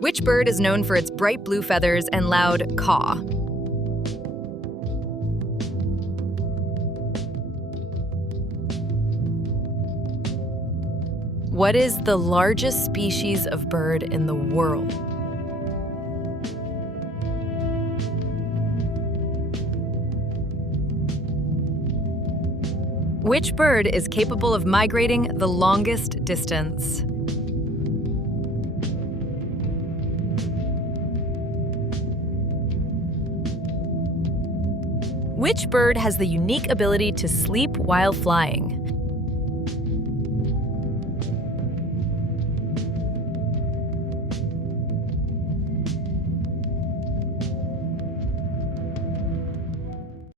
Which bird is known for its bright blue feathers and loud caw? What is the largest species of bird in the world? Which bird is capable of migrating the longest distance? Which bird has the unique ability to sleep while flying?